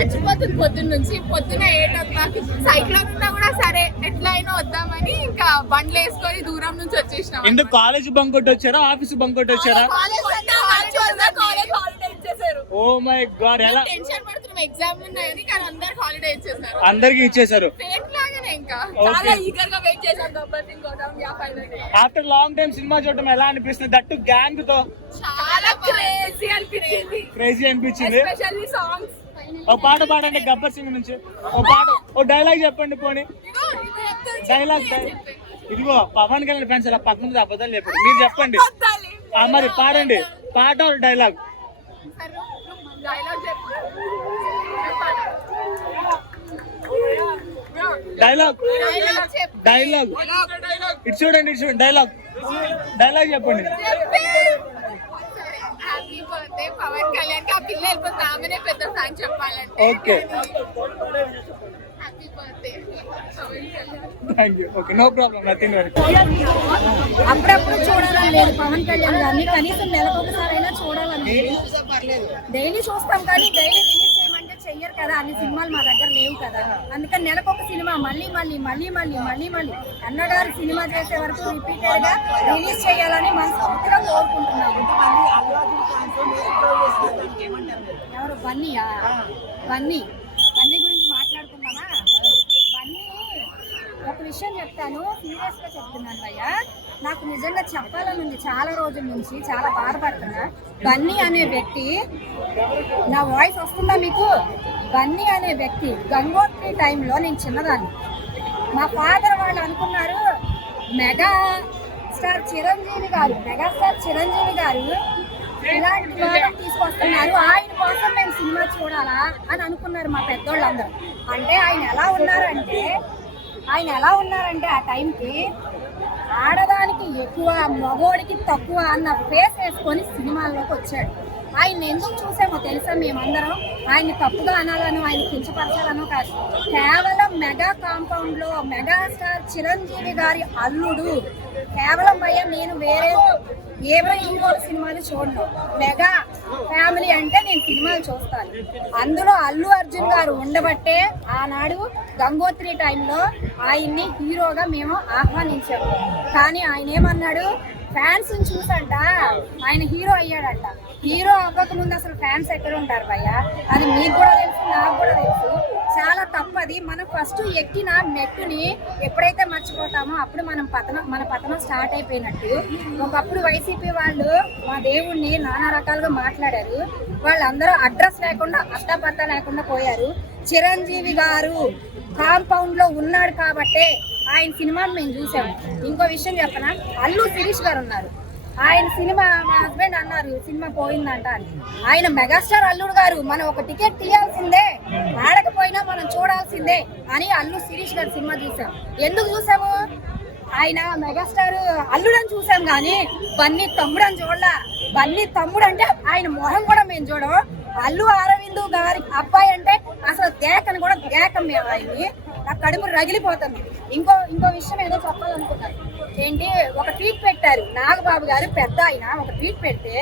చచ్చిపోతుంది పొద్దున్న 8 సైకిల్ ఉన్నా కూడా సరే ఎట్లా అయినా వద్దామని ఇంకా బండ్లు వేసుకొని దూరం నుంచి వచ్చేసినాం. ఎందుకు కాలేజ్ బంక్ కొట్టి వచ్చారా, ఆఫీస్ బంక్ కొట్టి వచ్చారా? ఓ మై గాడ్, ఎలా టెన్షన్ పడుతున్నాం ఎగ్జామ్ ఉన్నాయని, కానీ అందరికి హాలిడే ఇచ్చేసారు. అందరికి ఇచ్చేసారు. ఇంకా చాలా ఈగర్ గా వెయిట్ చేశాం. ఆఫ్టర్ లాంగ్ టైం సినిమా చూడటం ఎలా అనిపిస్తుంది? దట్టు గ్యాంగ్ తో చాలా క్రేజీ అనిపించింది. Especially songs. ఒక పాట పాడండి గబ్బర్ సింగ్ నుంచి. ఒక పాట, ఒక డైలాగ్ చెప్పండి. పోనీ డైలాగ్. ఇదిగో పవన్ కళ్యాణ్ ఫ్యాన్స్ అలా పక్కన అబద్ధాలు చెప్పండి. మీరు చెప్పండి మరి, పాడండి పాట, డైలాగ్. డైలాగ్ డైలాగ్ ఇటు చూడండి, ఇటు చూడండి. డైలాగ్ చెప్పండి. హ్యాపీ బర్త్డే పవన్ కళ్యాణ్ కి. ఆ పిల్ల వెళ్ళిపోతే ఆమెనే పెద్ద సాంగ్ చెప్పాలంటే. Okay, happy birthday thank you. Okay, no problem, nothing very. అప్పుడప్పుడు చూడాలని లేదు పవన్ కళ్యాణ్ గారిని, కనీసం నెలకొకసారి అయినా చూడాలని. డైలీ చూస్తాం కానీ డైలీ రిలీజ్ చేయమంటే చెయ్యరు కదా, అన్ని సినిమాలు మా దగ్గర లేవు కదా. అందుకని నెలకొక సినిమా మళ్ళీ మళ్ళీ మళ్ళీ మళ్ళీ మళ్ళీ మళ్ళీ అన్నగారు సినిమా చేసే వరకు రిపీటెడ్ గా రిలీజ్ చేయాలని మనస్ఫూర్తిగా కోరుకుంటున్నాము. ఎవరు? బన్నీయా? బన్నీ గురించి మాట్లాడుకుందామా? బన్నీ ఒక విషయం చెప్తాను, సీరియస్ గా చెప్తున్నాను అయ్యా. నాకు నిజంగా చెప్పాలని ఉంది చాలా రోజుల నుంచి, చాలా బాధపడుతున్నా. బన్నీ అనే వ్యక్తి, నా వాయిస్ వస్తుందా మీకు? బన్నీ అనే వ్యక్తి గంగోత్రి టైంలో నేను చిన్నదాన్ని. మా ఫాదర్ వాళ్ళు అనుకున్నారు మెగాస్టార్ చిరంజీవి గారు ఇలాంటి ప్రోడక్ట్ తీసుకొస్తున్నారు, ఆయన కోసం మేము సినిమా చూడాలా అని అనుకున్నారు మా పెద్దోళ్ళందరూ. అంటే ఆయన ఎలా ఉన్నారంటే ఆ టైంకి ఆడదానికి ఎక్కువ, మగోడికి తక్కువ అన్న ఫేస్ వేసుకొని సినిమాల్లోకి వచ్చాడు. ఆయన ఎందుకు చూసామో తెలుసా? మేమందరం ఆయన్ని తప్పుగా అనాలను, ఆయన కించపరచాలను కాదు. కేవలం మెగా కాంపౌండ్ లో మెగాస్టార్ చిరంజీవి గారి అల్లుడు. కేవలం భయ్య, నేను వేరే ఏవో ఇంకో సినిమాలు చూడను. మెగా ఫ్యామిలీ అంటే నేను సినిమాలు చూస్తాను. అందులో అల్లు అర్జున్ గారు ఉండబట్టే ఆనాడు గంగోత్రి టైంలో ఆయన్ని హీరోగా మేము ఆహ్వానించాము. కానీ ఆయన ఏమన్నాడు? ఫ్యాన్స్ చూసంట ఆయన హీరో అయ్యాడంట. హీరో అవ్వక ముందు అసలు ఫ్యాన్స్ ఎక్కడ ఉంటారు భయ్య? అది మీకు కూడా తెలుసు, నాకు కూడా తెలుసు. చాలా తప్పది. మనం ఫస్ట్ ఎక్కిన మెట్టుని ఎప్పుడైతే మర్చిపోతామో అప్పుడు మన పతనం స్టార్ట్ అయిపోయినట్టు. ఒకప్పుడు వైసీపీ వాళ్ళు మా దేవుణ్ణి నానా రకాలుగా మాట్లాడారు. వాళ్ళందరూ అడ్రస్ లేకుండా, అత్తాపత్తా లేకుండా పోయారు. చిరంజీవి గారు కాంపౌండ్ లో ఉన్నాడు కాబట్టే ఆయన సినిమాను మేము చూసాము. ఇంకో విషయం చెప్పనా, అల్లు శిరీష్ గారు ఉన్నారు. ఆయన సినిమా, మా హస్బెండ్ అన్నారు సినిమా పోయిందంట అని. ఆయన మెగాస్టార్ అల్లుడు గారు, మనం ఒక టికెట్ తీయాల్సిందే, ఆడకపోయినా మనం చూడాల్సిందే అని అల్లు శిరీష్ గారు సినిమా చూసాం. ఎందుకు చూసాము? ఆయన మెగాస్టార్ అల్లుడని చూసాం కానీ బన్నీ తమ్ముడు అని చూడలా. బన్నీ తమ్ముడు అంటే ఆయన మొహం కూడా మేము చూడం. అల్లు అరవింద్ గారి అబ్బాయి అంటే అసలు దేకం మేము ఆయన్ని. నా కడుపు రగిలిపోతుంది. ఇంకో విషయం ఏదో చెప్పాలనుకున్నారు. ఏంటి, ఒక ట్వీట్ పెట్టారు నాగబాబు గారు, పెద్ద ఆయన ఒక ట్వీట్ పెడితే,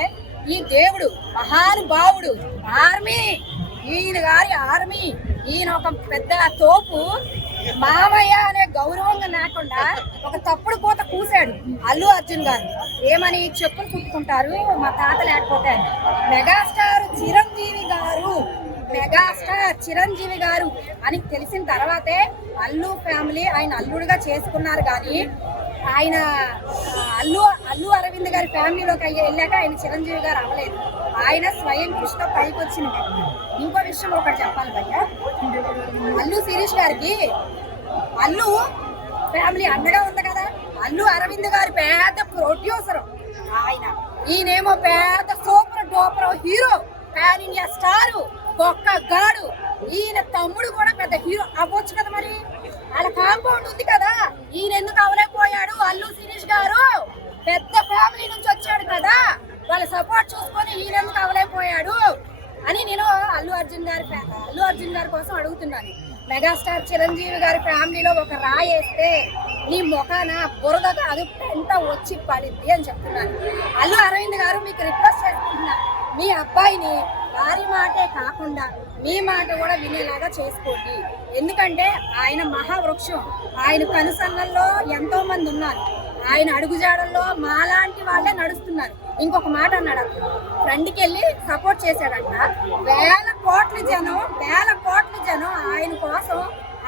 ఈ దేవుడు మహానుభావుడు ఆర్మీ, ఈయన గారి ఆర్మీ, ఈయన ఒక పెద్ద తోపు, మామయ్య అనే గౌరవంగా లేకుండా ఒక తప్పుడు కోత కూసాడు అల్లు అర్జున్ గారు. ఏమని చెప్పులు కుట్టుకుంటారు మా తాత లేకపోతే. మెగాస్టార్ చిరంజీవి గారు అని తెలిసిన తర్వాతే అల్లు ఫ్యామిలీ ఆయన అల్లుడుగా చేసుకున్నారు. కానీ ఆయన అల్లు అరవింద్ గారి ఫ్యామిలీలోకి వెళ్ళాక ఆయన చిరంజీవి గారు అవ్వలేదు. ఆయన స్వయం కృషితో పైకి వచ్చిన వ్యక్తి. ఇంకో విషయం ఒకటి చెప్పాలి భయ్య, అల్లు శిరీష్ గారికి అల్లు ఫ్యామిలీ అండగా ఉంది కదా. అల్లు అరవింద్ గారి పెద్ద ప్రొడ్యూసర్ ఆయన, ఈయనేమో పెద్ద super duper hero, pan India star, ఒక్క గాడు. ఈయన తమ్ముడు కూడా పెద్ద హీరో అవ్వచ్చు కదా. మరి వాళ్ళ కాంపౌండ్ ఉంది కదా, ఈయన ఎందుకు అవలేకపోయాడు? అల్లు శిరీష్ గారు పెద్ద ఫ్యామిలీ నుంచి వచ్చాడు కదా, వాళ్ళ సపోర్ట్ చూసుకొని ఈయన ఎందుకు అవలేకపోయాడు అని నేను అల్లు అర్జున్ గారి కోసం అడుగుతున్నాను. మెగాస్టార్ చిరంజీవి గారి ఫ్యామిలీలో ఒక రాయేస్తే నీ ముఖాన బురద కాదు పెంట వచ్చి పడింది అని చెప్తున్నాను. అల్లు అరవింద్ గారు మీకు రిక్వెస్ట్ చేసుకుంటున్నా, మీ అబ్బాయిని వారి మాటే కాకుండా మీ మాట కూడా వినేలాగా చేసుకోండి. ఎందుకంటే ఆయన మహావృక్షం, ఆయన కనుసన్నల్లో ఎంతో మంది ఉన్నారు, ఆయన అడుగుజాడల్లో మాలాంటి వాళ్ళే నడుస్తున్నారు. ఇంకొక మాట అన్నాడు, ఫ్రెండ్కి వెళ్ళి సపోర్ట్ చేశాడంట. వేల కోట్ల జనం ఆయన కోసం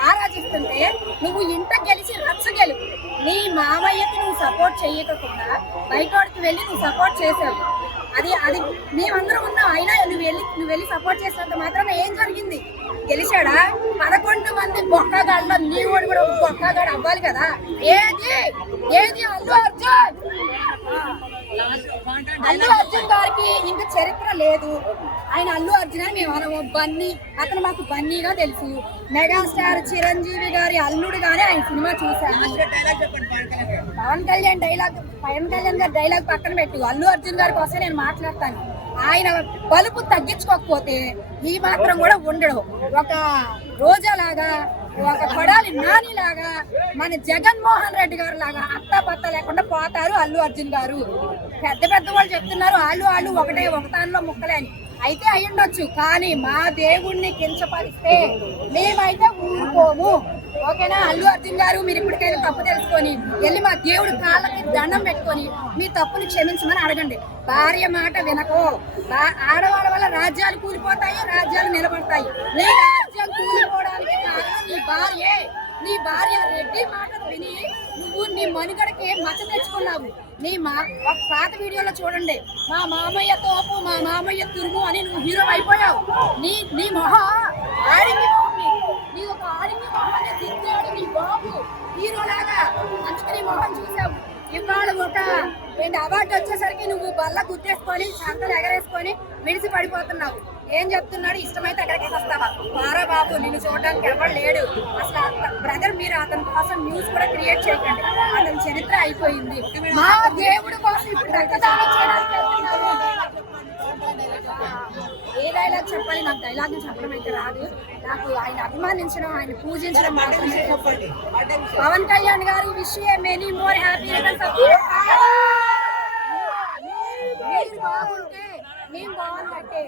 ఆరాధిస్తుంటే నువ్వు ఇంట గెలిచి రచ్చ గెలుపు. నీ మామయ్యకి నువ్వు సపోర్ట్ చేయకుండా బయటోడికి వెళ్ళి నువ్వు సపోర్ట్ చేసావు. అది మేమందరం ఉన్నాం, అయినా నువ్వు వెళ్ళి సపోర్ట్ చేసినంత మాత్రం ఏం జరిగింది? గెలిచాడా? 11 మంది బొక్కగాళ్ళలో నీ వాడు కూడా ఒక బొక్కగాడు అవ్వాలి కదా. ఏది అల్లు అర్జున్ గారికి ఇంకా చరిత్ర లేదు. ఆయన అల్లు అర్జున్ అని మేము అనము, బన్నీ, అతను మాకు బన్నీగా తెలుసు. మెగాస్టార్ చిరంజీవి గారి అల్లుడుగానే ఆయన సినిమా చూశాను. పవన్ కళ్యాణ్ గారి డైలాగ్ పక్కన పెట్టు, అల్లు అర్జున్ గారి కోసం నేను మాట్లాడతాను. ఆయన బలుపు తగ్గించుకోకపోతే ఈ మాత్రం కూడా ఉండడు. ఒక రోజాలాగా, ఒక కొడాలి నానిలాగా, మన జగన్మోహన్ రెడ్డి గారు లాగా అత్తాపత్తా లేకుండా పోతారు అల్లు అర్జున్ గారు. పెద్ద వాళ్ళు చెప్తున్నారు వాళ్ళు ఒకదానిలో ముక్కలే అని. అయితే అయ్యుండొచ్చు, కానీ మా దేవుణ్ణి కించపరిస్తే మేమైతే ఊరుకోము. ఓకేనా? అల్లు అర్జున్ గారు, మీరు ఇప్పటికైనా తప్పు తెలుసుకొని వెళ్ళి మా దేవుడి కాళ్ళకి దండం పెట్టుకొని మీ తప్పుని క్షమించమని అడగండి. భార్య మాట వినకో. ఆడవాళ్ళ వల్ల రాజ్యాలు కూలిపోతాయి, రాజ్యాలు నిలబడతాయి. నీ రాజ్యం కూలిపోవడానికి కారణం నీ భార్య రెడ్డి మాటలు విని నువ్వు నీ మనుగడకి మచ్చ తెచ్చుకున్నావు. ఒక పాత వీడియోలో చూడండి, మా మామయ్య తోపు, మా మామయ్య తురుము అని నువ్వు హీరో అయిపోయావు. నీ మొహం ఆడింది, నీ ఒక ఆడింది మొహాన్ని తిరిగాడు నీ బాబు హీరోలాగా. అందుకే నీ మొహం చూసావు. ఇవాళ ఒక అవార్డు వచ్చేసరికి నువ్వు బల్ల గుద్దేసుకొని సంతలు ఎగరేసుకొని మిడిసి పడిపోతున్నావు. ఏం చెప్తున్నాడు? ఇష్టమైతే అక్కడికి వస్తావా? పారా బాబు, నిన్ను చూడడానికి ఎవరు లేడు. అసలు బ్రదర్, మీరు అతని కోసం న్యూస్ కూడా క్రియేట్ చేయకండి. అతని చరిత్ర అయిపోయింది. మా దేవుడి కోసం ఇప్పుడు రక్తదానం చేయడానికి వెళ్తున్నాము. ఏ డైలాగ్ చెప్పాలి? నాకు డైలాగ్ చెప్పడం అయితే రాదు. నాకు ఆయన అభిమానించడం, ఆయన పూజించడం మాత్రమే. పవన్ కళ్యాణ్ గారు, wish you many more happy returns of the day. మీరు బాగుంటే మేము బాగున్నట్టే.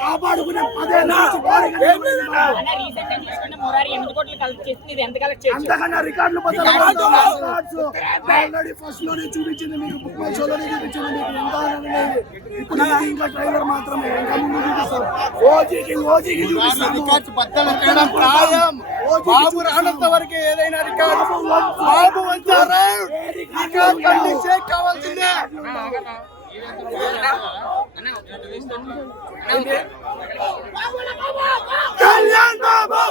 కాపాడుకునే రికార్డులు ఆల్రెడీ ఫస్ట్ లోనే చూపించింది మీకు, బుక్ మై షోలోనే చూపించింది మీకు. ఇప్పుడు ఇంకా ట్రైలర్ మాత్రమే, ఇంకా ముందు చూపిస్తాం. ఓజీకి చూపిస్తాం. బాబు రానంత వరకు ఏదైనా రికార్డు బాబు వచ్చారు, రికార్డు కండిస్తే కావాల్సిందే. కళ్యాణ్ బాబు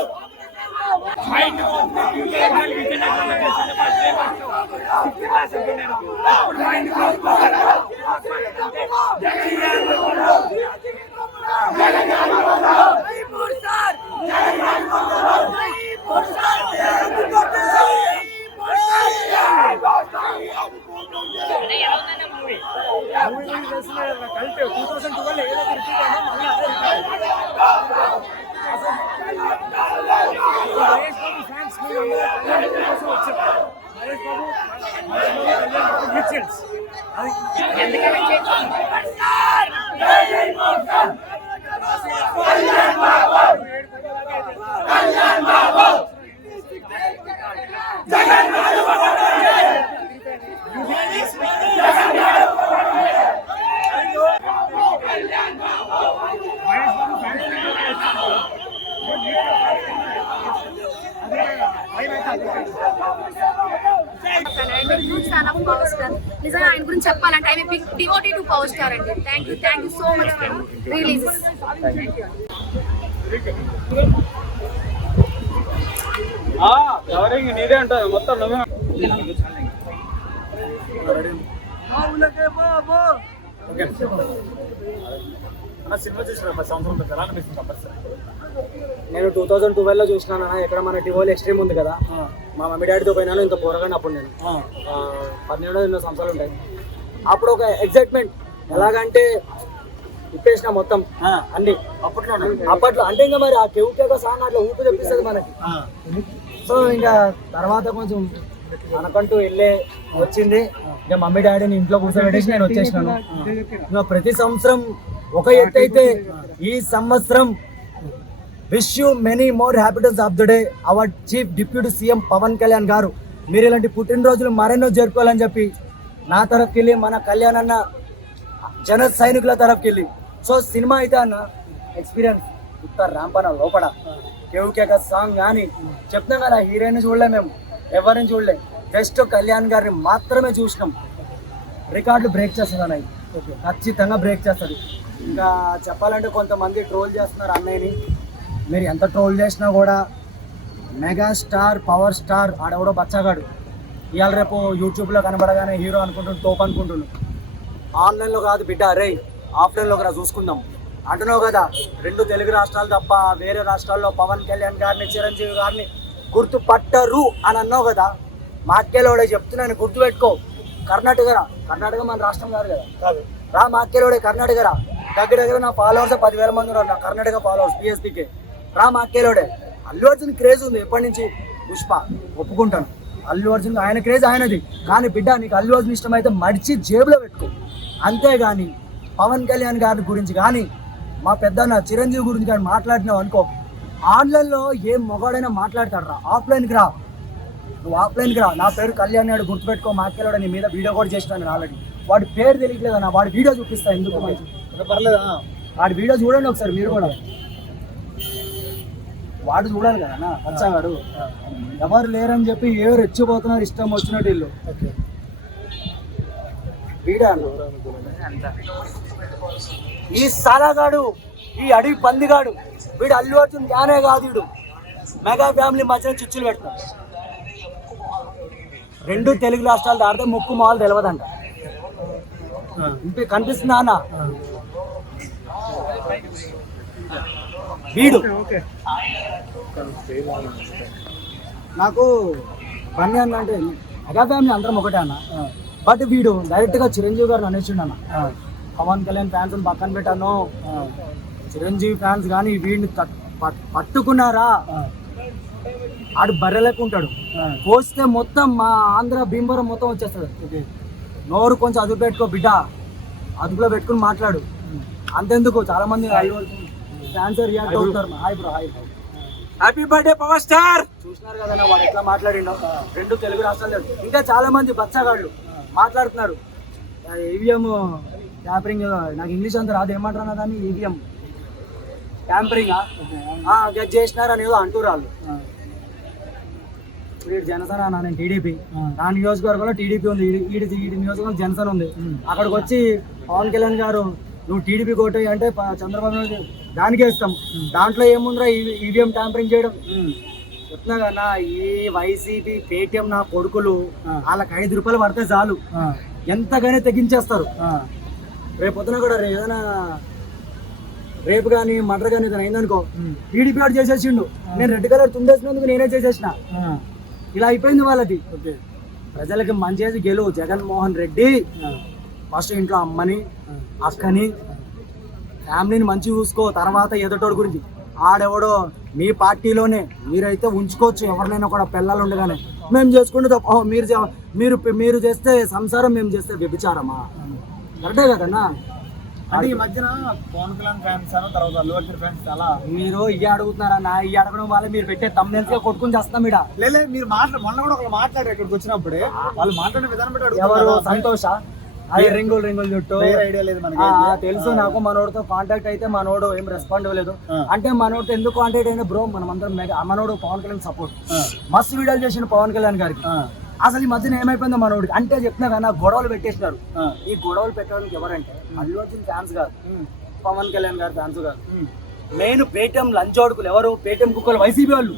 నిజంగా ఆయన గురించి చెప్పాలంటే I big devotee to power star అండి. Thank you so much for releases. Covering నీదే ఉంటుంది మొత్తం. సినిమా చూసిన సంవత్సరం ఎలా అనిపిస్తుంది కంపల్సరీ? నేను 2012లో చూసినాను ఎక్కడ మన డివోల్ ఎక్స్ట్రీమ్ ఉంది కదా, మా మమ్మీ డాడీతో పోయినాను. ఇంత పోరగానే అప్పుడు నేను 17 సంవత్సరాలు ఉంటాయి. అప్పుడు ఒక ఎగ్జైట్మెంట్ ఎలాగంటే ఇప్పేసిన మొత్తం అన్ని అప్పట్లో అంటే ఇంకా మరి ఆ కేవ్ సాంగ్ అట్లా ఊపి తెప్పిస్తుంది మనకి. సో ఇంకా తర్వాత కొంచెం మనకంటూ వెళ్ళే వచ్చింది. ఇంకా మమ్మీ డాడీని ఇంట్లో కూర్చోబెట్టేసి నేను వచ్చేసినాను. ఇంకా ప్రతి సంవత్సరం ఒక ఎత్తు అయితే ఈ సంవత్సరం wish you many more happiness of the day our chief deputy CM Pawan Kalyan garu. మీరు ఇలాంటి పుట్టినరోజులు మరెన్నో జరుపుకోవాలని చెప్పి నా తరఫుకి వెళ్ళి మన కళ్యాణ్ అన్న జన సైనికుల తరఫుకి వెళ్ళి. సో సినిమా అయితే అన్న ఎక్స్పీరియన్స్ ఉత్తర రాంపన లోపల కేక సాంగ్ కానీ చెప్తాం కదా, హీరోయిన్ చూడలే మేము, ఎవరిని చూడలే, జస్ట్ కళ్యాణ్ గారిని మాత్రమే చూసినాం. రికార్డులు బ్రేక్ చేస్తుంది అన్నది, ఖచ్చితంగా బ్రేక్ చేస్తుంది. ఇంకా చెప్పాలంటే కొంతమంది ట్రోల్ చేస్తున్నారు అన్నయ్యని. మీరు ఎంత ట్రోల్ చేసినా కూడా మెగాస్టార్ పవర్ స్టార్ ఆడెవడో బచ్చగాడు ఇవాళ రేపు యూట్యూబ్లో కనబడగానే హీరో అనుకుంటున్నాడు, తోపు అనుకుంటున్నాడు. ఆన్లైన్లో కాదు బిడ్డ, రే ఆఫ్లైన్లోకి రా చూసుకుందాం అంటున్నావు కదా. 2 తెలుగు రాష్ట్రాలు తప్ప వేరే రాష్ట్రాల్లో పవన్ కళ్యాణ్ గారిని చిరంజీవి గారిని గుర్తుపట్టరు అని అన్నావు కదా. మాకేలోడే చెప్తున్నాను, గుర్తుపెట్టుకో. కర్ణాటక మన రాష్ట్రం కాదు కదా, రా మాకేలోడే కర్ణాటక రా. దగ్గర నా ఫాలోవర్స్ 10,000 మంది ఉన్నారు నా కర్ణాటక ఫాలోవర్స్ పిఎస్పీకే. రా మాకేలోడే. అల్లు అర్జున్ క్రేజ్ ఉంది ఎప్పటి నుంచి, పుష్ప ఒప్పుకుంటాను. అల్లు అర్జున్ ఆయన క్రేజ్ ఆయనది, కానీ బిడ్డ నీకు అల్లు అర్జున్ ఇష్టమైతే మడిచి జేబులో పెట్టుకో. అంతేగాని పవన్ కళ్యాణ్ గారి గురించి కానీ మా పెద్దన్న చిరంజీవి గురించి కానీ మాట్లాడినావు అనుకో, ఆన్లైన్లో ఏ మొగాడైనా మాట్లాడతాడు. రా ఆఫ్లైన్కి రా, నువ్వు ఆఫ్లైన్కి రా. నా పేరు కళ్యాణ్ నాయుడు గుర్తుపెట్టుకో. మాకేలోడ నీ మీద వీడియో కూడా చేసినాను నేను ఆల్రెడీ. వాడి పేరు తెలియట్లేదన్న, వాడి వీడియో చూపిస్తా ఎందుకు పర్లేదా. వాడి వీడియో చూడండి ఒకసారి మీరు కూడా, వాడు చూడాలి కదా వచ్చాగాడు. ఎవరు లేరని చెప్పి ఏ రెచ్చిపోతున్నారు ఇష్టం వచ్చినట్టు వీళ్ళు. వీడా ఈ సాలాగాడు, ఈ అడవి పందిగాడు, వీడు అల్లు అర్జున్ జ్ఞానే కాదు, వీడు మెగా ఫ్యామిలీ మధ్యన చిచ్చులు పెడతాడు. 2 తెలుగు రాష్ట్రాలు దాడితే ముక్కు మాలు తెలియదంట. ఇంపే కనిపిస్తుందా అన్న వీడు. నాకు బన్నీ అన్న అంటే మెగా ఫ్యామిలీ అందరం ఒకటే అన్న, బట్ వీడు డైరెక్ట్గా చిరంజీవి గారిని అనేసిండు అన్న. పవన్ కళ్యాణ్ ఫ్యాన్స్ పక్కన పెట్టాను, చిరంజీవి ఫ్యాన్స్ కానీ వీడిని పట్టుకున్నారా ఆడు బర్రెలేకుంటాడు. పోస్తే మొత్తం మా ఆంధ్ర భీమవరం మొత్తం వచ్చేస్తాడు. నోరు కొంచెం అదుపు పెట్టుకో బిడ్డ, అదుపులో పెట్టుకుని మాట్లాడు. అంతెందుకు చాలా మంది ఫ్యాన్స్ రియాక్ట్ అవుతారు. Hi bro, hi, happy birthday power star. చూసినారు కదా వాడు ఎట్లా మాట్లాడిండో. 2 తెలుగు రాష్ట్రాలు ఇంకా చాలా మంది బచ్చగాళ్ళు మాట్లాడుతున్నారు. ఈవీఎం ట్యాంపరింగ్, నాకు ఇంగ్లీష్ అంతా రాదు, ఏమంటారు దాన్ని, ఈవీఎం ట్యాంపరింగ్ గెట్ చేసినారు అని ఏదో అంటూ రాళ్ళు. ఇప్పుడు జనసేన నేను టీడీపీ, నా నియోజకవర్గంలో టీడీపీ ఉంది, ఈడి నియోజకవర్గంలో జనసేన ఉంది. అక్కడికి వచ్చి పవన్ కళ్యాణ్ గారు నువ్వు టీడీపీ కోట అంటే చంద్రబాబు నాయుడు దానికే ఇస్తాం. దాంట్లో ఏముందిరా ఈవీఎం ట్యాంపరింగ్ చేయడం. చెప్తున్నా కదా, ఈ వైసీపీ పేటిఎం నా కొడుకులు వాళ్ళకి 5 రూపాయలు పడితే చాలు ఎంతగానే తెగించేస్తారు. రేపొద్దున కూడా ఏదైనా రేపు కానీ మర్డర్ కానీ ఏదైనా అయిందనుకో, టీడీపీ వాడు చేసేసిండు, నేను రెడ్ కలర్ తుండేసినందుకు నేనే చేసేసిన, ఇలా అయిపోయింది వాళ్ళది. ప్రజలకి మంచి చేసి గెలువు. జగన్మోహన్ రెడ్డి ఫస్ట్ ఇంట్లో అమ్మని అక్కని ఫ్యామిలీని మంచి చూసుకో, తర్వాత ఎదుటోడి గురించి. ఆడెవడో మీ పార్టీలోనే మీరైతే ఉంచుకోవచ్చు ఎవరినైనా కూడా, పిల్లలు ఉండగానే మేము చేసుకుంటే తప్ప మీరు చేస్తే సంసారం, మేము చేస్తే వ్యభిచారమా? కరెక్టే కదన్నా. అంటే ఈ మధ్యన పవన్ కళ్యాణ్ ఫ్యాన్స్ తర్వాత అల్లు అర్జున్ ఫ్యాన్స్ చాలా మీరు ఇవి అడుగుతున్నారన్నా, ఇవి అడగడం వల్ల మీరు పెట్టే thumbnails గా కొట్టుకుని చేస్తాం ఇక్కడ. లేదు మీరు మొన్న కూడా ఒకళ్ళు మాట్లాడారు ఇక్కడికి వచ్చినప్పుడే, వాళ్ళు మాట్లాడే విధానం బట్టి ఎవరు సంతోష అది రింగులు చుట్టూ ఐడియా లేదు మనకి. తెలుసు నాకు. మనోడితో కాంటాక్ట్ అయితే మనోడు ఏం రెస్పాండ్ అవ్వలేదు. అంటే మనోడితో ఎందుకు కాంటాక్ట్ అయినా బ్రో, మనం అందరం మనోడు పవన్ కళ్యాణ్ సపోర్ట్ మస్తు వీడియోలు చేసిన పవన్ కళ్యాణ్ గారికి. అసలు ఈ మధ్యన ఏమైపోయిందో మనోడికి అంటే చెప్తున్నా కదా, గొడవలు పెట్టేసినారు. ఈ గొడవలు పెట్టడానికి ఎవరంటే అల్లు అర్జున్ ఫ్యాన్స్ కాదు, పవన్ కళ్యాణ్ గారి ఫ్యాన్స్ కాదు, మెయిన్ పేటిఎం లంచ్ అడుగులు ఎవరు పేటిఎం కుక్కలు వైసీపీ వాళ్ళు.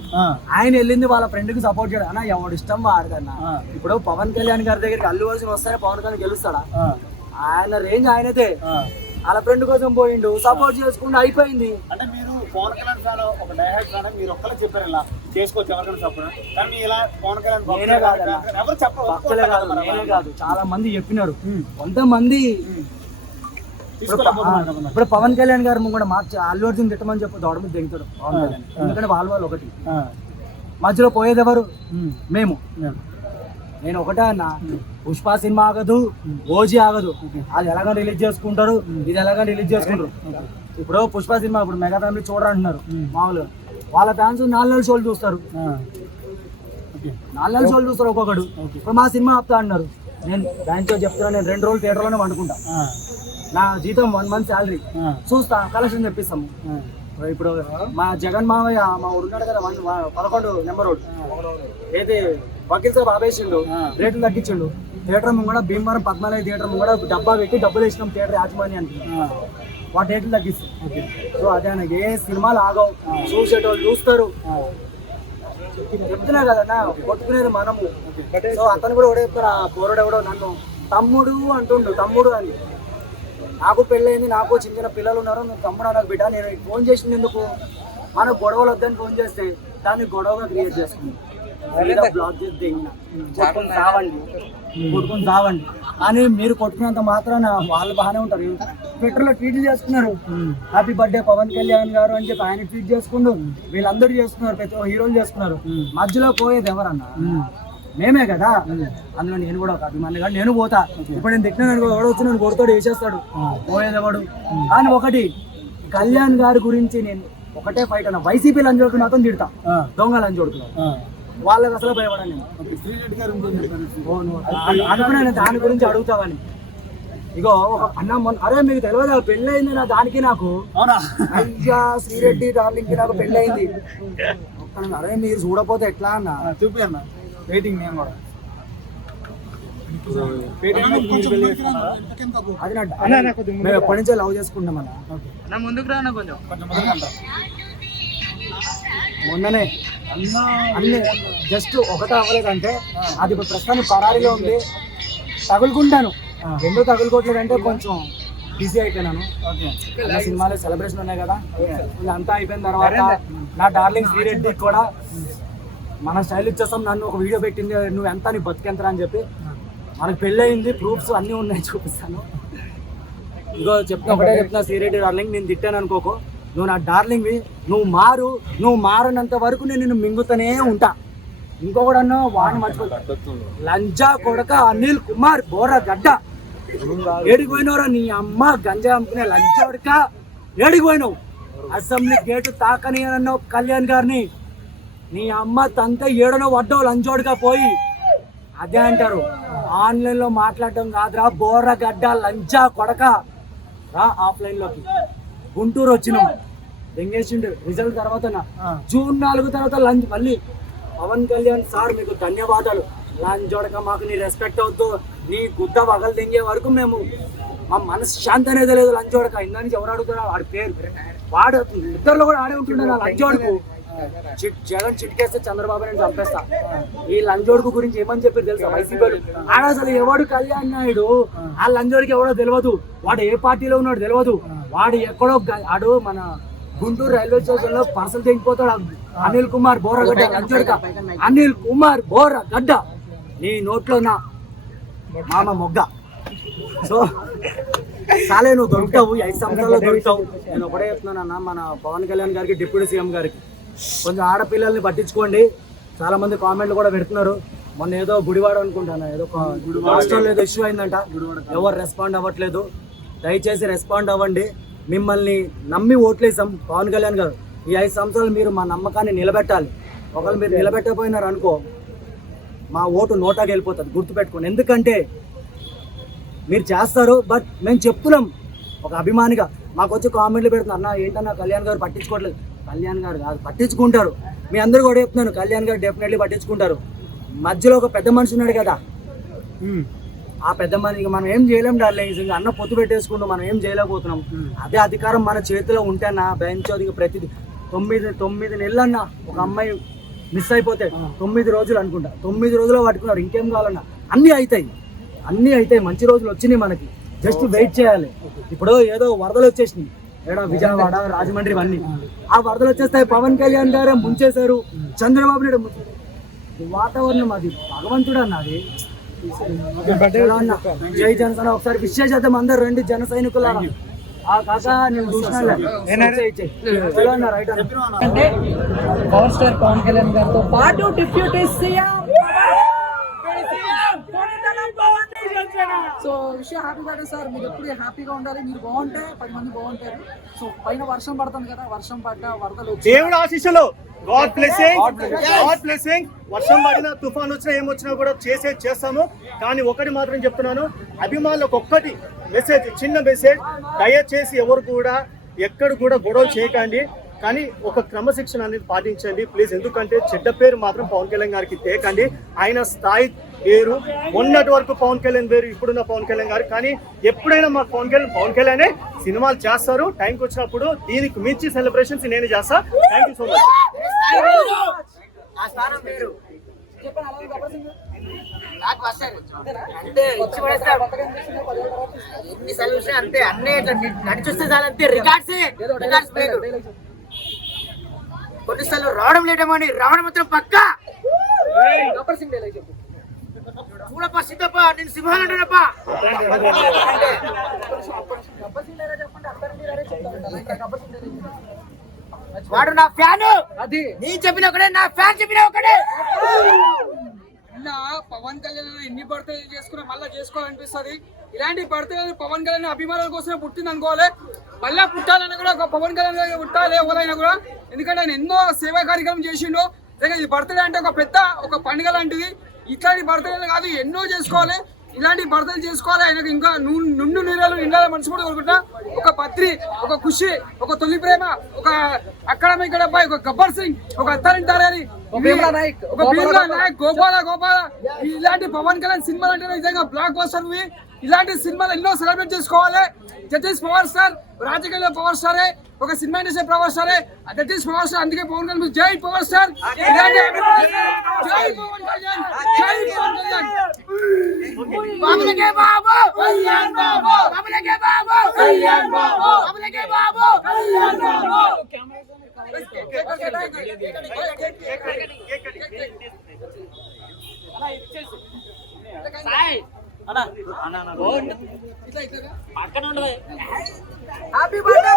ఆయన వెళ్ళింది వాళ్ళ ఫ్రెండ్ కి సపోర్ట్ చేయడం. అన్న ఎవడు ఇష్టం వాడదన్న. ఇప్పుడు పవన్ కళ్యాణ్ గారి దగ్గరికి అల్లు అర్జున్ వస్తానే పవన్ కళ్యాణ్ గెలుస్తాడా? ఆయన రేంజ్ ఆయనదే. వాళ్ళ ఫ్రెండ్ కోసం పోయిండు, సపోర్ట్ చేసుకుంటూ అయిపోయింది. అంటే మీరు పవన్ కళ్యాణ్ ఫ్యాన్ ఒక డైహార్డ్ ఫ్యాన్ మీరు ఒక్కరే చెప్పారు ఇలా చేసుకోవచ్చు ఎవరికైనా సపోర్ట్. కానీ ఇలా పవన్ కళ్యాణ్ నేనే కాదు, ఎవరు భక్తులే కాదు, నేనే కాదు, చాలా మంది చెప్పినారు. కొంతమంది ఇప్పుడు పవన్ కళ్యాణ్ గారు కూడా మాకు అల్లు అర్జున్ తిట్టమని చెప్పి దొడ మీద దిగుతాడు పవన్ కళ్యాణ్. ఎందుకంటే వాళ్ళు ఒకటి, మధ్యలో పోయేది ఎవరు? మేము. నేను ఒకటే అన్న, పుష్ప సినిమా ఆగదు, ఓజీ ఆగదు. అది ఎలాగ రిలీజ్ చేసుకుంటారు, ఇది ఎలాగ రిలీజ్ చేసుకుంటారు. ఇప్పుడు పుష్ప సినిమా ఇప్పుడు మెగా ఫ్యామిలీ చూడరంటున్నారు మామూలుగా. వాళ్ళ ఫ్యాన్స్ 4 షోలు చూస్తారు, 4 షోలు చూస్తారు ఒక్కొక్కడు. ఇప్పుడు మా సినిమా ఆపుతా అన్నారు. నేను దాంతో చెప్తున్నా, నేను 2 రోజులు థియేటర్లోనే వండుకుంటా. నా జీతం 1 మంత్ శాలరీ చూస్తా, కలెక్షన్ తెప్పిస్తాము. ఇప్పుడు మా జగన్ మావయ్య మా ఉన్నాడు కదా 11 నెంబర్ రోడ్ ఏది వకీల్ సాబ్ ఆపేసిండు, రేట్లు తగ్గించిండు. థియేటర్ కూడా భీమవరం 14 థియేటర్ కూడా డబ్బా పెట్టి డబ్బులు వేసినాం థియేటర్ యాజమాన్యానికి. వాటి రేట్లు తగ్గిస్తాం. సో అదే ఏ సినిమాలు ఆగవు, చూసేటోళ్ళు చూస్తారు. చెప్తున్నా కదన్నా, కొట్టుకునేది మనము. సో అతను కూడా కూడా చెప్తారు, ఆ పోరడు ఎవడో నన్ను తమ్ముడు అంటుండు, తమ్ముడు అని. నాకు పెళ్ళయింది, నాకు చిన్న పిల్లలు ఉన్నారు, నువ్వు తమ్ముడు అనకు బిడ్డ. నేను ఫోన్ చేసింది ఎందుకు? మనకు గొడవలు వద్దని ఫోన్ చేస్తే దాన్ని గొడవగా క్రియేట్ చేస్తుంది. బ్లాక్ చేసి కొట్టుకుని సావండి అని మీరు కొట్టుకున్నంత మాత్రాన వాళ్ళు బాగానే ఉంటారు. ట్విట్టర్లో ట్వీట్లు చేస్తున్నారు, హ్యాపీ బర్త్డే పవన్ కళ్యాణ్ గారు అని చెప్పి ఆయన ట్వీట్ చేసుకుంటూ వీళ్ళందరూ చేస్తున్నారు, ప్రతి హీరోలు చేస్తున్నారు. మధ్యలో పోయేది ఎవరన్నా? మేమే కదా. అందులో నేను కూడా ఒక అభిమానిగా నేను పోతా. ఇప్పుడు నేను తిట్టినా ఎవడో వచ్చి నన్ను కొడతాడు, వేసేస్తాడు, పోయేదెవడు. కానీ ఒకటి, కళ్యాణ్ గారి గురించి నేను ఒకటే ఫైట్ అన్న, వైసీపీ లంచోడుకు మాత్రం తిడతా, దొంగ లంచోడుకు. వాళ్ళకి అసలు భయపడాను నేను. అనుకున్నాను దాని గురించి అడుగుతావని. ఇగో అన్న అరే మీకు తెలియదు పెళ్ళయింది నా దానికి నాకు. అయ్యా శ్రీరెడ్డి డార్లింగ్ కి నాకు పెళ్ళయింది. అరే మీరు చూడపోతే ఎట్లా అన్న? చూపి అన్న వెయిటింగ్. నేను కూడా అది మేము ఎప్పటి నుంచో లవ్ చేసుకుంటాం అన్న. ముందుకు రా కొంచెం మొన్ననే అన్ని జస్ట్ ఒకటే అవ్వలేదంటే అది ఇప్పుడు ప్రస్తుతానికి పరారీలో ఉంది. తగులుకుంటాను, ఎందుకు తగులుకోవట్లేదంటే కొంచెం బిజీ అయిపోయినాను. సినిమాలో సెలబ్రేషన్ ఉన్నాయి కదా, అంతా అయిపోయిన తర్వాత నా డార్లింగ్ శ్రీరెడ్డి కూడా మన స్టైల్ ఇచ్చేస్తాం. నన్ను ఒక వీడియో పెట్టింది, నువ్వు ఎంత నీ బతికెంతరా అని చెప్పి. మనకు పెళ్ళి అయింది, ప్రూఫ్స్ అన్నీ ఉన్నాయి, చూపిస్తాను. ఇగో చెప్తున్నా, ఒకటే చెప్తున్నా, శ్రీరెడ్డి డార్లింగ్ నేను తిట్టాను అనుకోకు, నువ్వు నా డార్లింగ్వి, నువ్వు మారనంత వరకు నేను నిన్ను మింగుతూనే ఉంటా. ఇంకొకడు అన్నా వాడిని మర్చిపోతా, లంజా కొడక అనిల్ కుమార్ బోర గడ్డ. ఏడికి పోయినవరా నీ అమ్మ గంజా అమ్ముకునే లంచోడక, ఏడికి పోయినావు? అసెంబ్లీ గేటు తాకని అన్నావు కళ్యాణ్ గారిని. నీ అమ్మ తంత ఏడనో వడ్డావు లంచోడక పోయి. అదే అంటారు, ఆన్లైన్లో మాట్లాడటం కాదురా బోర గడ్డ లంచా కొడక. రా ఆఫ్లైన్లోకి. గుంటూరు వచ్చినాం, దెంగేసిండు రిజల్ట్ తర్వాత జూన్ 4 తర్వాత లంచ్. మళ్ళీ పవన్ కళ్యాణ్ సార్ మీకు ధన్యవాదాలు, లంచ్ చూడక మాకు నీ రెస్పెక్ట్ అవుతూ నీ గుడ్డ వగలు దెంగే వరకు మేము మా మనసు శాంతి అనేది లేదు. లంచ్ చూడక ఇందా నుంచి ఎవరు అడుగుతారా వాడి పేరు, వాడు ఇద్దరులో కూడా ఆడే ఉంటుండే నా లంచ్ చూడకు. జగన్ చిట్కేస్తే చంద్రబాబు నేను చంపేస్తా. ఈ లంచోడుకు గురించి ఏమని చెప్పారు తెలుసా వైసీపీ? ఆడ అసలు ఎవడు కళ్యాణ్ నాయుడు, ఆ లంచోడికి ఎవడో తెలియదు, వాడు ఏ పార్టీలో ఉన్నాడు తెలియదు, వాడు ఎక్కడో ఆడు మన గుంటూరు రైల్వే స్టేషన్ లో పర్సలు తెగిపోతాడు. అనిల్ కుమార్ బోరగడ్డ లంచోడిక, అనిల్ కుమార్ బోరగడ్డ. నీ నోట్లో నా మామ మొగ్గ. సో చాలే, నువ్వు దొరుకుతావు, 5 సంవత్సరాల్లో దొరుకుతావు. నేను ఒకటే చెప్తున్నాను అన్న, మన పవన్ కళ్యాణ్ గారికి, డిప్యూటీ సీఎం గారికి కొంచెం ఆడపిల్లల్ని పట్టించుకోండి. చాలా మంది కామెంట్లు కూడా పెడుతున్నారు. మొన్న ఏదో గుడివాడ అనుకుంటాను, ఏదో హాస్టల్లో ఏదో ఇష్యూ అయిందంట, ఎవరు రెస్పాండ్ అవ్వట్లేదు. దయచేసి రెస్పాండ్ అవ్వండి. మిమ్మల్ని నమ్మి ఓట్లేసాం పవన్ కళ్యాణ్ గారు. ఈ 5 సంవత్సరాలు మీరు మా నమ్మకాన్ని నిలబెట్టాలి. ఒకవేళ మీరు నిలబెట్టకపోయినారు అనుకో, మా ఓటు నోటాకి వెళ్ళిపోతుంది, గుర్తుపెట్టుకోండి. ఎందుకంటే మీరు చేస్తారు, బట్ మేము చెప్తున్నాం ఒక అభిమానిగా. మాకు వచ్చి కామెంట్లు పెడుతున్నారు, అన్న ఏంటన్నా కళ్యాణ్ గారు పట్టించుకోవట్లేదు. కళ్యాణ్ గారు కాదు, పట్టించుకుంటారు. మీ అందరూ కూడా చెప్తున్నాను, కళ్యాణ్ గారు డెఫినెట్లీ పట్టించుకుంటారు. మధ్యలో ఒక పెద్ద మనిషి ఉన్నాడు కదా, ఆ పెద్ద మనకి మనం ఏం చేయలేం డార్లింగ్స్. ఇంకా అన్న పొత్తు పెట్టేసుకుంటాం, మనం ఏం చేయలేకపోతున్నాం. అదే అధికారం మన చేతిలో ఉంటే అన్న బెంచ్ ప్రతిదీ 9 నెలలు అన్న ఒక అమ్మాయి మిస్ అయిపోతే 9 రోజులు అనుకుంటా, 9 రోజులు పట్టుకున్నారు. ఇంకేం కావాలన్నా అన్నీ అవుతాయి. మంచి రోజులు వచ్చినాయి మనకి, జస్ట్ వెయిట్ చేయాలి. ఇప్పుడు ఏదో వరదలు వచ్చేసినాయి ఏడా విజయవాడ, రాజమండ్రి ఇవన్నీ. ఆ వరదలు వచ్చేస్తాయి, పవన్ కళ్యాణ్ గారే ముంచేశారు, చంద్రబాబు నాయుడు వాతావరణం అది భగవంతుడు అన్నది. జై జనసేన ఒకసారి విషయం చేద్దాం, అందరు రండి జన సైనికులు. ఆ కాక నేను చూసిన రైట్ అంటే పవర్ స్టార్ పవన్ కళ్యాణ్ గారితో పాటు డిప్యూటీ సీఎం. సో విషయం హ్యాపీగా సార్, మీరు ఎప్పుడు హ్యాపీగా ఉండాలి, మీరు బాగుంటే 10 మంది బాగుంటారు. సో పైన వర్షం పడుతుంది కదా, వర్షం పడ్డ వరదలు దేవుడు ఆశీస్సులు, గాడ్ బ్లెస్సింగ్. వర్షం పడినా తుఫాన్ వచ్చినా ఏమొచ్చినా కూడా చేస్తాము. కానీ ఒకటి మాత్రం చెప్తున్నాను, అభిమానులకు ఒక్కటి మెసేజ్, చిన్న మెసేజ్, దయచేసి ఎవరు కూడా ఎక్కడ కూడా గొడవలు చేయకండి, కానీ ఒక క్రమశిక్షణ అనేది పాటించండి ప్లీజ్. ఎందుకంటే చెడ్డ పేరు మాత్రం పవన్ కళ్యాణ్ గారికి తేకండి. ఆయన స్థాయి వేరు, మొన్నటి వరకు పవన్ కళ్యాణ్ వేరు, ఇప్పుడున్న పవన్ కళ్యాణ్ గారు. కానీ ఎప్పుడైనా మాకు పవన్ కళ్యాణే సినిమాలు చేస్తారు, టైంకి వచ్చినప్పుడు దీనికి మించి సెలబ్రేషన్స్ నేను చేస్తా. Thank you so much. అంతే అన్నీ నడిచొస్తే చాలు, అంతే రికార్డ్స్ లేదు. కొన్నిసార్లు రావడం లేటమని రావడం మాత్రం పక్కా. చూడప్ప సిద్ధప్ప, నేను సింహాలంటానప్పా. వాడు నా ఫ్యాన్, అది నీ చెప్పిన ఒకడే, నా ఫ్యాన్ చెప్పిన ఒకడే. ఇలా పవన్ కళ్యాణ్ ఎన్ని బర్త్డే చేసుకున్నా మళ్ళీ చేసుకోవాలనిపిస్తుంది. ఇలాంటి బర్త్డే పవన్ కళ్యాణ్ అభిమానుల కోసమే పుట్టింది అనుకోవాలి, మళ్ళీ పుట్టాలని కూడా ఒక పవన్ కళ్యాణ్ పుట్టాలి ఎవరైనా కూడా. ఎందుకంటే ఆయన ఎన్నో సేవా కార్యక్రమం చేసిండు. ఈ బర్త్డే అంటే ఒక పండుగ లాంటిది. ఇట్లాంటి బర్త్డే కాదు, ఎన్నో చేసుకోవాలి, ఇలాంటి బర్త్డే చేసుకోవాలి. ఆయనకు ఇంకా నుండు నీళ్ళు నిండాల మనసు కూడా కోరుకుంటా. ఒక పత్రి, ఒక ఖుషి, ఒక తొలి ప్రేమ, ఒక అక్కడ ఇక్కడ అబ్బాయి, ఒక గబ్బర్ సింగ్, ఒక అత్తారింటారని, ఒక భీమ్లా నాయక్, గోపాల ఇలాంటి పవన్ కళ్యాణ్ సినిమాలు అంటే నిజంగా బ్లాక్ బస్టర్ మూవీ. ఇలాంటి సినిమాలు ఎన్నో సెలబ్రేట్ చేసుకోవాలి. దట్ ఈస్ పవర్ స్టార్, రాజకీయ పవర్ స్టారే, ఒక సినిమా ఇండస్ట్రీ పవర్ స్టారే, దట్ ఈస్ పవర్ స్టార్. అందుకే పవన్ కళ్యాణ్ జై పవర్ స్టార్, జై పవన్ కళ్యాణ్, జై పవన్ కళ్యాణ్. బాబులకే బాబు కళ్యాణ్ బాబు, బాబులకే బాబు కళ్యాణ్ బాబు, బాబులకే బాబు కళ్యాణ్ బాబు. Happy birthday.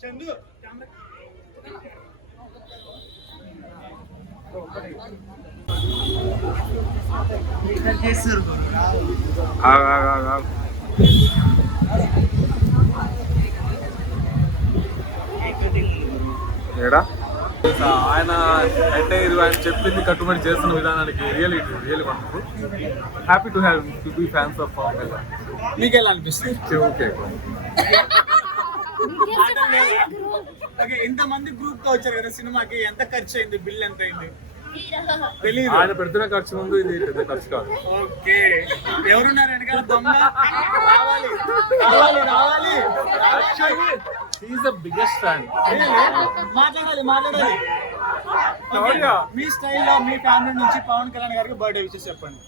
చందు ఆయన అంటే ఆయన చెప్పింది కట్టుబడి చేస్తున్న విధానానికి really wonderful. Happy to have to be fans of Pawan Kalyan. మీకు ఎలా అనిపిస్తుంది? ఓకే, ఇంతమంది గ్రూప్ తో వచ్చారు కదా సినిమాకి, ఎంత ఖర్చు అయింది, బిల్ ఎంత అయింది? ఆయన పెడుతున్న ఖర్చు ముందు ఇది పెద్ద ఖర్చు కాదు. ఓకే, ఎవరున్నారు వెనకాల? దొంగ రావాలి. He is the biggest fan. మాట్లాడాలి. మీ స్టైల్లో మీ ఫ్యామిలీ నుంచి పవన్ కళ్యాణ్ గారికి బర్త్డే విషెస్ చెప్పండి.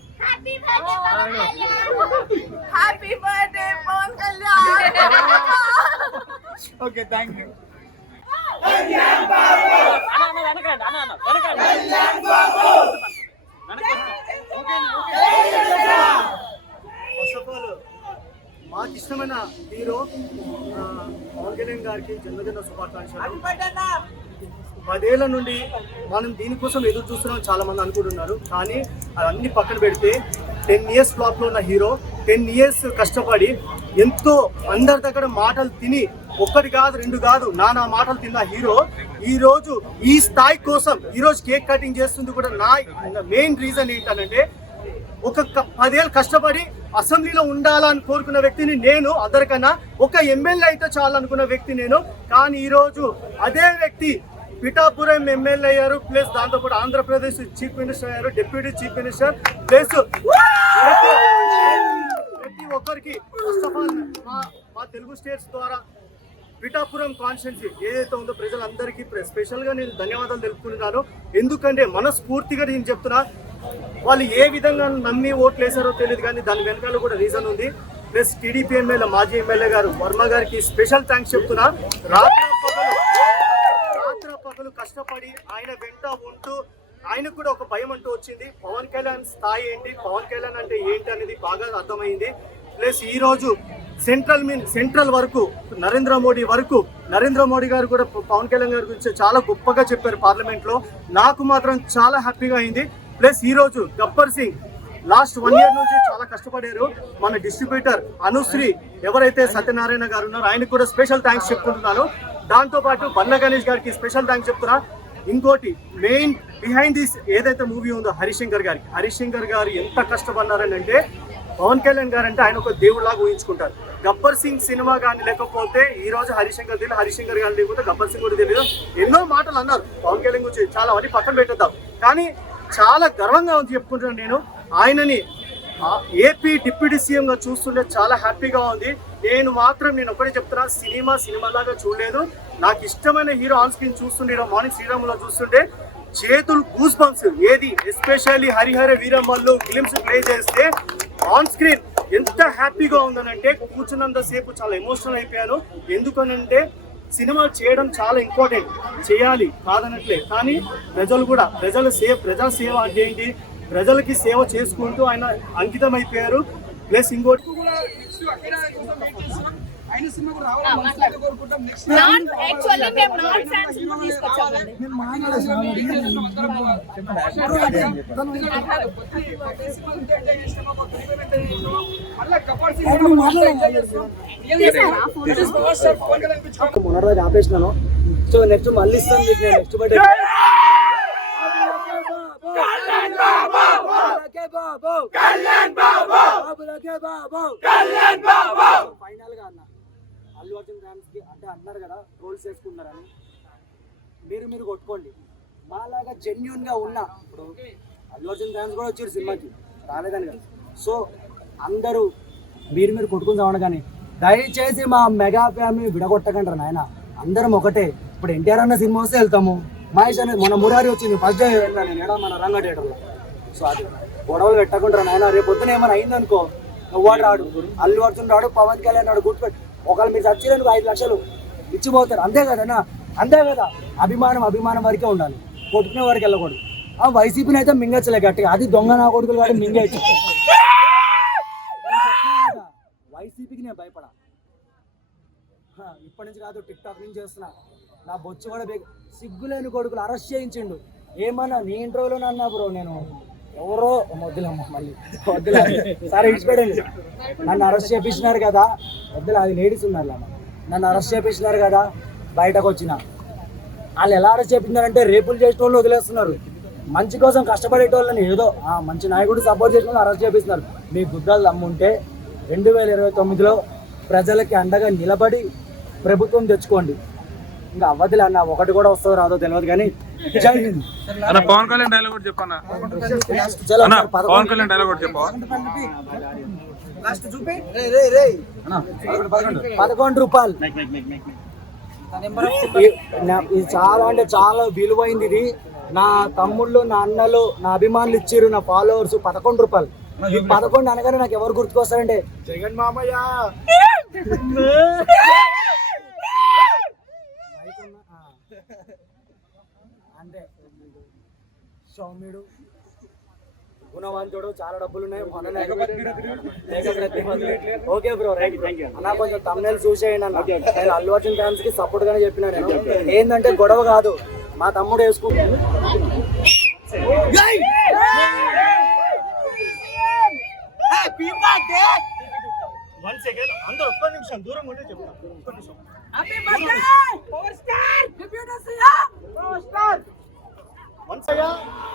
Happy birthday Pawan Kalyan. Okay, thank you. మాకు ఇష్టమైన హీరో పవన్ కళ్యాణ్ గారికి జన్మదిన శుభాకాంక్షలు. 10 ఏళ్ల నుండి మనం దీనికోసం ఎదురు చూస్తున్నాం చాలా మంది అనుకుంటున్నారు, కానీ అవన్నీ పక్కన పెడితే 10 years ఫ్లాప్ లో ఉన్న హీరో 10 years కష్టపడి ఎంతో అందరి దగ్గర మాటలు తిని, ఒక్కటి కాదు 2 కాదు నానా మాటలు తిన్న హీరో ఈ రోజు ఈ స్థాయి కోసం ఈ రోజు కేక్ కటింగ్ చేస్తుంది కూడా. నా మెయిన్ రీజన్ ఏంటంటే ఒక 10 ఏళ్ళు కష్టపడి అసెంబ్లీలో ఉండాలని కోరుకున్న వ్యక్తిని నేను, అందరికన్నా ఒక ఎమ్మెల్యే అయితే చాలు అనుకున్న వ్యక్తి నేను. కానీ ఈరోజు అదే వ్యక్తి పిఠాపురం ఎమ్మెల్యే అయ్యారు, ప్లస్ దాంతోపాటు ఆంధ్రప్రదేశ్ చీఫ్ మినిస్టర్ అయ్యారు, డిప్యూటీ చీఫ్ మినిస్టర్, ప్లస్ ప్రతి ఒక్కరికి ఫస్ట్ ఆఫ్ ఆల్ మా తెలుగు స్టేట్స్ ద్వారా పిఠాపురం కాన్స్టిట్యున్సీ ఏదైతే ఉందో ప్రజలందరికీ స్పెషల్గా నేను ధన్యవాదాలు తెలుపుకుంటున్నాను. ఎందుకంటే మనస్ఫూర్తిగా నేను చెప్తున్నా, వాళ్ళు ఏ విధంగా నమ్మి ఓట్లు వేసారో తెలియదు, కానీ దాని వెనకాల కూడా రీజన్ ఉంది. ప్లస్ టీడీపీ ఎమ్మెల్యే, మాజీ ఎమ్మెల్యే గారు వర్మ గారికి స్పెషల్ థ్యాంక్స్ చెప్తున్నా. రాత్ర పగలు కష్టపడి ఆయన వెంట ఉంటూ ఆయనకు కూడా ఒక భయం అంటూ వచ్చింది. పవన్ కళ్యాణ్ స్థాయి ఏంటి, పవన్ కళ్యాణ్ అంటే ఏంటి అనేది బాగా అర్థమైంది. ప్లస్ ఈరోజు సెంట్రల్ వరకు నరేంద్ర మోడీ గారు కూడా పవన్ కళ్యాణ్ గారి గురించి చాలా గొప్పగా చెప్పారు పార్లమెంట్లో. నాకు మాత్రం చాలా హ్యాపీగా అయింది. ప్లస్ ఈరోజు గబ్బర్ సింగ్ లాస్ట్ 1 year నుంచి చాలా కష్టపడారు. మన డిస్ట్రిబ్యూటర్ అనుశ్రీ ఎవరైతే సత్యనారాయణ గారు ఉన్నారో ఆయనకు కూడా స్పెషల్ థ్యాంక్స్ చెప్పుకుంటున్నాను. దాంతోపాటు బండ్ల గణేష్ గారికి స్పెషల్ థ్యాంక్స్ చెప్తున్నా. ఇంకోటి మెయిన్ బిహైండ్ దిస్ ఏదైతే మూవీ ఉందో హరిశంకర్ గారు ఎంత కష్టపడ్డారని అంటే, పవన్ కళ్యాణ్ గారు అంటే ఆయన ఒక దేవుడిలాగా ఊహించుకుంటారు. గబ్బర్ సింగ్ సినిమా కానీ లేకపోతే ఈ రోజు హరిశంకర్ గారు లేకపోతే గబ్బర్ సింగ్ కూడా తెలియదు. ఎన్నో మాటలు అన్నారు పవన్ కళ్యాణ్ గురించి, చాలా అన్ని పక్కన పెట్టేద్దాం. కానీ చాలా గర్వంగా ఉంది చెప్పుకుంటున్నాను నేను. ఆయనని ఏపీ డిప్యూటీ సీఎం గా చూస్తుంటే చాలా హ్యాపీగా ఉంది. నేను ఒకటే చెప్తున్నా, సినిమాలాగా చూడలేదు. నాకు ఇష్టమైన హీరో ఆన్ స్క్రీన్ చూస్తుంటే, మార్నింగ్ శ్రీరాములో చూస్తుంటే చేతులు గూస్ బంప్స్. ఏది ఎస్పెషల్లీ హరిహర వీరమ్మల్లో ఫిలిమ్స్ ప్లే చేస్తే ఆన్ స్క్రీన్ ఎంత హ్యాపీగా ఉందనంటే, కూర్చున్నంత సేపు చాలా ఎమోషనల్ అయిపోయాను. ఎందుకనంటే సినిమా చేయడం చాలా ఇంపార్టెంట్, చేయాలి కాదనట్లే. కానీ ప్రజల సేవ అంటే ఏంటి, ప్రజలకి సేవ చేసుకుంటూ ఆయన అంకితం అయిపోయారు. ప్లస్ ఇంకోటి మొన్నటి ఆపేసినాను. సో నెక్స్ట్ మళ్ళీ ఇస్తాను మీకు, నెక్స్ట్ బర్త్డే ఫైనల్ గా అన్న అల్లు అర్జున్ ఫ్యాన్స్ కి అంటే అన్నారు కదా రోల్స్ వేసుకున్నారని, మీరు కొట్టుకోండి. మాలాగా జెన్యున్ గా ఉన్నా, ఇప్పుడు అల్లు అర్జున్ ఫ్యాన్స్ కూడా వచ్చారు సినిమాకి, రాలేదని కదా. సో అందరూ మీరు కొట్టుకుని చావండి. కానీ దయచేసి మా మెగా ఫ్యామిలీ విడగొట్టకంటారు నాయన, అందరం ఒకటే. ఇప్పుడు ఎన్టీఆర్ అన్న సినిమా వస్తే వెళ్తాము, మహేష్ అనే మన మురారి వచ్చింది ఫస్ట్ డే నేను మన రంగ థియేటర్లో. సో అది గొడవలు పెట్టకుంటారు నాయన. రేపు పొద్దున ఏమైనా అయిందనుకో, నువ్వు రాడు, అల్లు అర్జున్ రాడు, పవన్ కళ్యాణ్ రాడు, గుర్తుపెట్టు. ఒకళ్ళు మీరు చచ్చినందుకు 5 లక్షలు ఇచ్చిపోతారు, అంతే కదనా? అంతే కదా. అభిమానం వరకే ఉండాలి, కొట్టుకునే వరకు వెళ్ళకూడదు. వైసీపీని అయితే మింగచ్చలే గట్టిగా, అది దొంగ నా కొడుకులు కాబట్టి మింగచ్చు. వైసీపీకి నేను భయపడా, ఇప్పటి నుంచి కాదు, టిక్ టాక్ నుంచి చేస్తున్నా. నా బొచ్చు కూడా సిగ్గులేని కొడుకులు అరెస్ట్ చేయించిండు. ఏమన్నా నీ ఇంటర్వ్యూలో అన్నా బ్రో, నేను ఎవరో వద్దులమ్మ మళ్ళీ వద్దులే, సరే ఇచ్చిపెట్టండి. నన్ను అరెస్ట్ చేపించినారు కదా, వద్దులే, అది లేడీస్ ఉన్నారు, నన్ను అరెస్ట్ చేపించినారు కదా, బయటకు వచ్చిన వాళ్ళు ఎలా అరెస్ట్ చేపించినారంటే రేపులు చేసిన వాళ్ళు వదిలేస్తున్నారు, మంచి కోసం కష్టపడేటోళ్ళని ఏదో మంచి నాయకుడు సపోర్ట్ చేసిన వాళ్ళు అరెస్ట్ చేపిస్తున్నారు. మీ గుద్దాలు దమ్ముంటే 2029లో ప్రజలకి అండగా నిలబడి ప్రభుత్వం తెచ్చుకోండి. ఇంకా అవ్వదులే అన్న, ఒకటి కూడా వస్తుందో రాదో తెలియదు కానీ జై హింద్. పవన్ కళ్యాణ్ డైలాగ్ కూడా చెప్పన్నా, పవన్ కళ్యాణ్ డైలాగ్ కూడా చెప్పవా? 11 రూపాయలు. ఇది చాలా అంటే చాలా విలువైంది. ఇది నా తమ్ముళ్ళు, నా అన్నలు, నా అభిమానులు ఇచ్చిర్రు, నా ఫాలోవర్స్. 11 రూపాయలు. 11 అనగానే నాకు ఎవరు గుర్తుకొస్తారంటే జగన్ మామయ్య. అంటే సౌమ్యుడు, గుణవంతుడు, చాలా డబ్బులు ఉన్నాయి. Okay bro, right. అన్న కొంచెం తమ్నెల్ చూసేయండి అన్న. నేను అల్లు అర్జున్ ఫ్యాన్స్ కి సపోర్ట్ గానే చెప్పినా. నేను ఏంటంటే గొడవ కాదు, మా తమ్ముడు వేసుకుంటాను. అందరూ ఒక్క నిమిషం దూరం ఉంటే చెప్తాను. వన్స్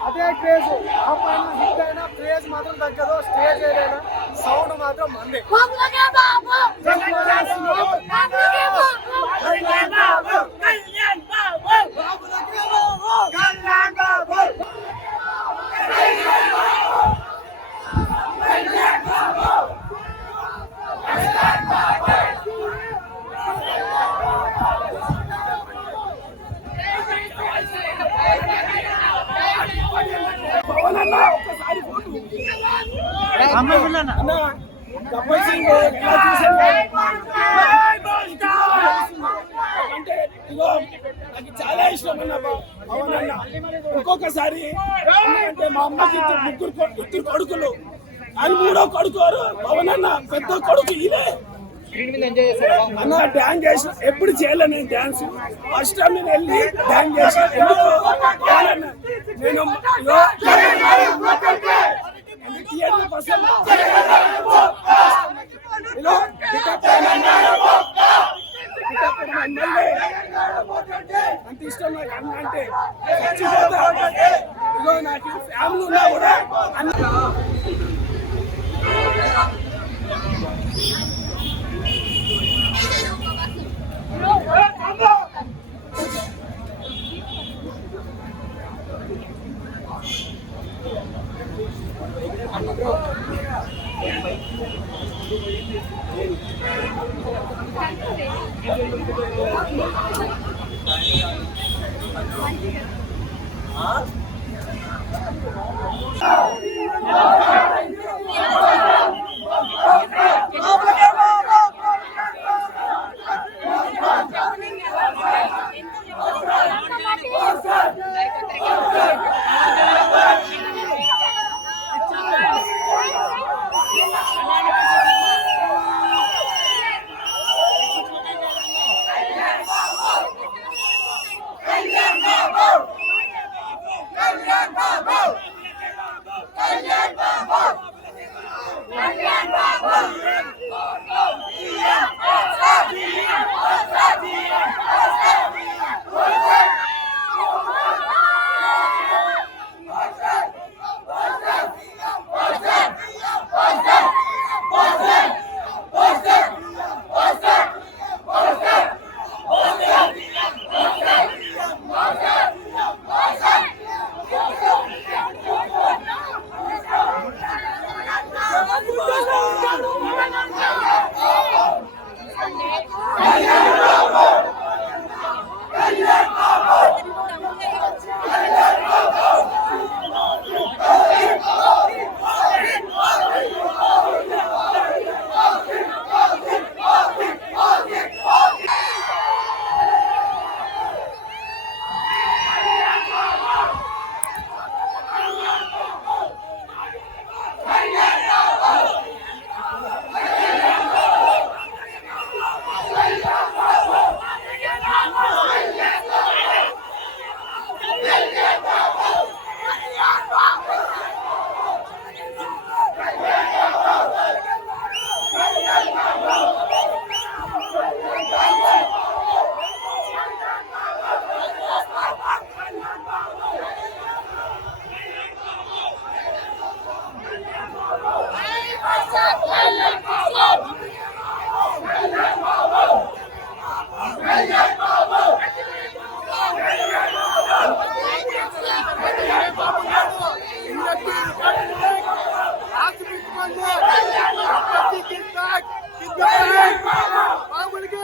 అదే క్రేజ్ ఆ పైన హిట్ అయినా క్రేజ్ మాత్రం తగ్గదు. స్టేజ్ ఏదైనా సౌండ్ మాత్రం మందే. పవన్ అన్న ఒక్కసారి ఫోటో అన్న గబ్బర్ సింగ్ ఎలా చూసాను అంటే ఇగో నాకు చాలా ఇష్టం అన్న పవన్ అన్న. ఒక్కొక్కసారి అంటే మా అమ్మకి ఇద్దరు కొడుకులు అని మూడో కొడుకు పవన్ అన్న, పెద్ద కొడుకు ఈయనే అన్న. డాన్స్ చేసిన ఎప్పుడు చేయలే నేను డాన్స్. ఫస్ట్ టైం నేను వెళ్ళి డాన్స్ చేసిన. నేను అంత ఇష్టం నాకు అన్న అంటే. ఇగో నాకు ఫ్యామిలీ ఉన్నా కూడా అన్న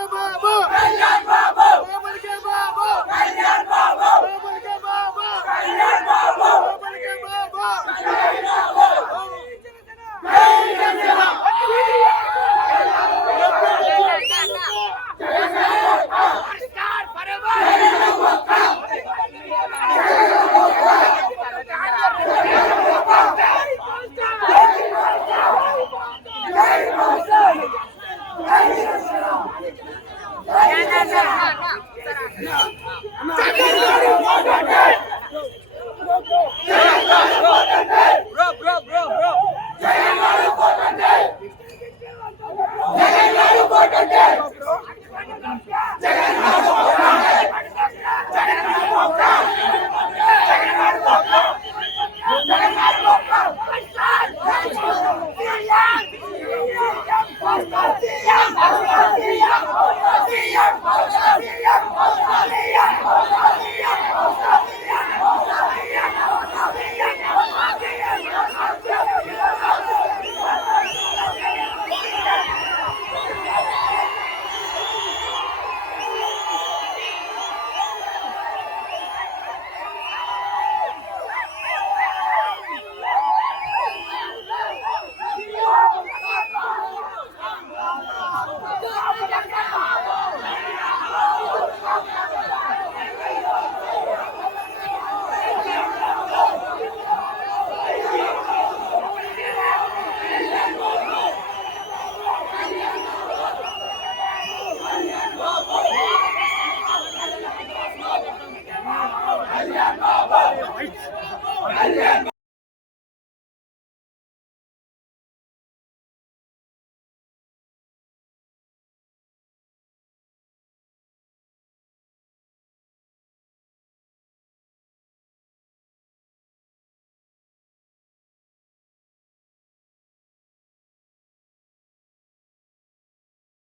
Babu!